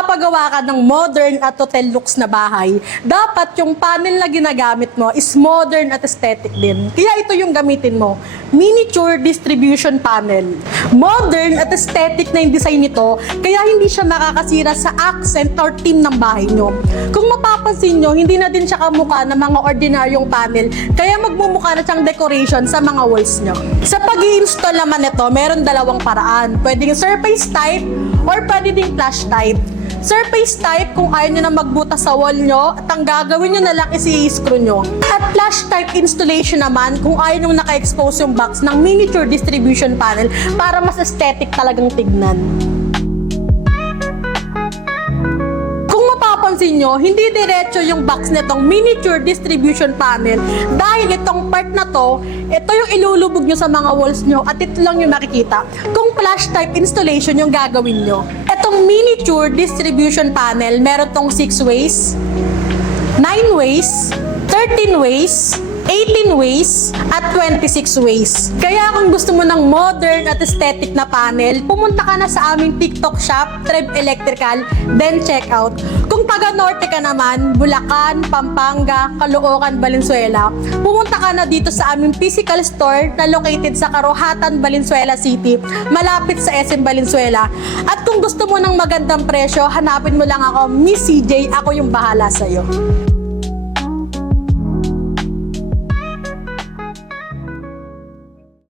magpapagawa ka ng modern at hotel looks na bahay, dapat yung panel na ginagamit mo is modern at aesthetic din. Kaya ito yung gamitin mo, miniature distribution panel. Modern at aesthetic na yung design nito, kaya hindi siya makakasira sa accent or theme ng bahay nyo. Kung mapapansin nyo, hindi na din siya kamukha ng mga ordinaryong panel, kaya magmumukha na siyang decoration sa mga walls nyo. Sa pag-i-install naman nito, meron dalawang paraan. Pwedeng surface type or pwede ding flash type. Surface type kung ayaw nyo na magbutas sa wall nyo at ang gagawin nyo na lang is i-screw nyo. At flash type installation naman kung ayaw nyo naka-expose yung box ng miniature distribution panel para mas aesthetic talagang tignan. Kung mapapansin nyo, hindi diretso yung box nitong miniature distribution panel dahil itong part na to, ito yung ilulubog nyo sa mga walls nyo at ito lang yung makikita. Kung flash type installation yung gagawin nyo. Itong miniature distribution panel, meron tong 6 ways, 9 ways, 13 ways, 18 ways, at 26 ways. Kaya kung gusto mo ng modern at aesthetic na panel, pumunta ka na sa aming TikTok shop, Treb Electrical, then check out. Kung taga Norte ka naman, Bulacan, Pampanga, Caloocan, Valenzuela, pumunta ka na dito sa aming physical store na located sa Karuhatan, Valenzuela City, malapit sa SM Valenzuela. At kung gusto mo ng magandang presyo, hanapin mo lang ako, Miss CJ, ako yung bahala sa'yo.